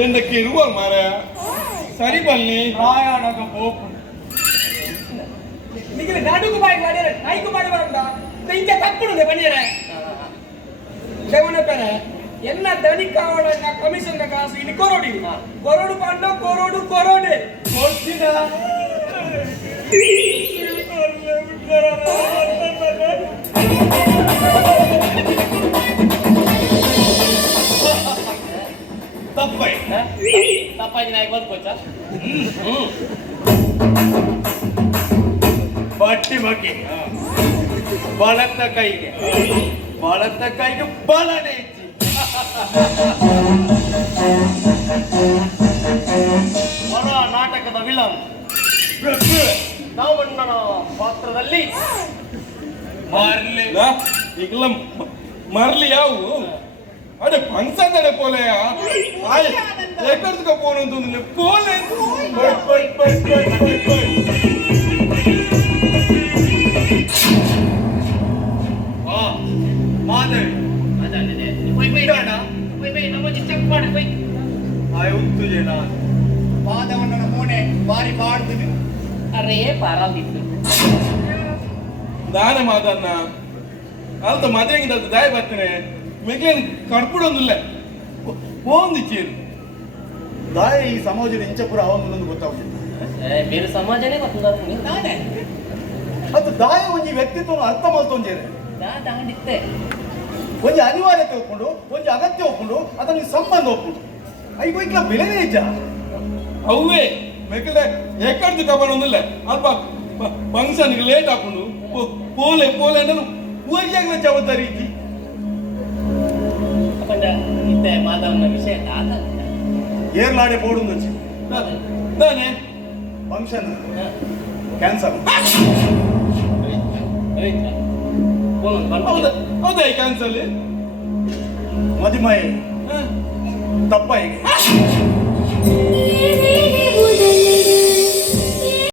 ಎಂದಕ್ಕೆ ಇರುವ ಮಾರ ಸರಿ ಬನ್ನಿ ಪ್ರಾಯಾಣಕ ಹೋಗು ನಿಮಗೆ ನಾಡುಕು ಬಾಯಿ ಮಾಡಿದ್ರೆ ನಾಯ್ಕು ಮಾಡಿ ಬರಲ್ಲ ಇಂಚ ತಪ್ಪುಡುದೆ ಬನ್ನಿರೆ ದೇವನಪ್ಪರೆ ಎನ್ನ ದಣಿಕಾವಳ ಕಮಿಷನ್ ಕಾಸು ಇಲ್ಲಿ ಕೊರೋಡಿ ಕೊರೋಡು ಪಂಡ ಕೊರೋಡು ಕೊರೋಡೆ ಕೊಡ್ತೀನ ತಪ್ಪಾಗಿ ನಾಯಿ ಬದುಕೋಚ ಬಟ್ಟಿ ಬಗ್ಗೆ ಬಳತ್ತ ಕೈಗೆ ಬಲನೇ ಇಚ್ಚಿ ಹೊರ ನಾಟಕದ ವಿಲನ್ ನಾವಣ್ಣನ ಪಾತ್ರದಲ್ಲಿ ಮಾರ್ಲಿ ಈಗಲ ಮರ್ಲಿ ಯಾವು ಅಡೆ ಪಂಚದಡೆ ಪೋಲೆಯ ಏಕರ್ಸ್ಕ ಪೋನಂತ ಪೋಲೆ ಮಾಧವಿ ತುಜೆ ನಾನು ಮಾಧವಣ್ಣನ ಮೋನೆ ಬಾರಿ ಬಾಡ್ತೀವಿ ಅರೇ ಪಾರಾದಿತ್ತು ದಾನ ಮಾದನ್ನ ಅಲ್ತ ಮದುವೆಗಿಂತ ದಾಯ ಬರ್ತೇನೆ ಮಿಗ್ಲೇನು ಕಡ್ಪುಡೊಂದಿಲ್ಲ ಹೋಂದಿಚ್ಚೇನು ದಾಯ ಈ ಸಮಾಜದ ಇಂಚಪುರ ಅವನೊಂದು ಗೊತ್ತಾಗ್ತಿಲ್ಲ ಬೇರೆ ಸಮಾಜನೇ ಗೊತ್ತಾಗ ನಾನೇ ಅದು ದಾಯ ಒಂಜಿ ವ್ಯಕ್ತಿತ್ವವನ್ನು ಅರ್ಥ ಮಾಡ್ತೊಂಜೇರೆ ದಾಂಡಿತ್ತೆ ಒಂಜಿ ಅನಿವಾರ್ಯತೆ ಒಪ್ಕೊಂಡು ಒಂಜಿ ಅಗತ್ಯ ಒಪ್ಕೊಂಡು ಅದನ್ನ ಸಂಬಂಧ ಒಪ್ಕೊಂಡು ಐ ಹೋಯ್ಕಲ ಬೆಲೆನೇ ಇಜ್ಜ ಅವೇ ಮೆಕ್ಕಲೆ ಏಕರ್ದು ಕಬರೊಂದಿಲ್ಲ ಅಲ್ಪ ಫಂಕ್ಷನ್ಗೆ ಲೇಟ್ ಹಾಕೊಂಡು ಪೋಲೆ ನಾನು ಊರಿಯಾಗಿನ ಜವಾಬ್ದಾರಿ ಇದ್ದಿ ಇತ್ತೆ ಮಾಧವನ ವಿಷಯ ಏರ್ಲಾಡೆ ಬೋರ್ಡು వచ్చి ನಾನೇ ಫಂಕ್ಷನ್ ಕ್ಯಾನ್ಸಲ್ ಹೌದಾ ಕ್ಯಾನ್ಸಲ್ ಮದಿಮೈ ತಪ್ಪ ಈಗ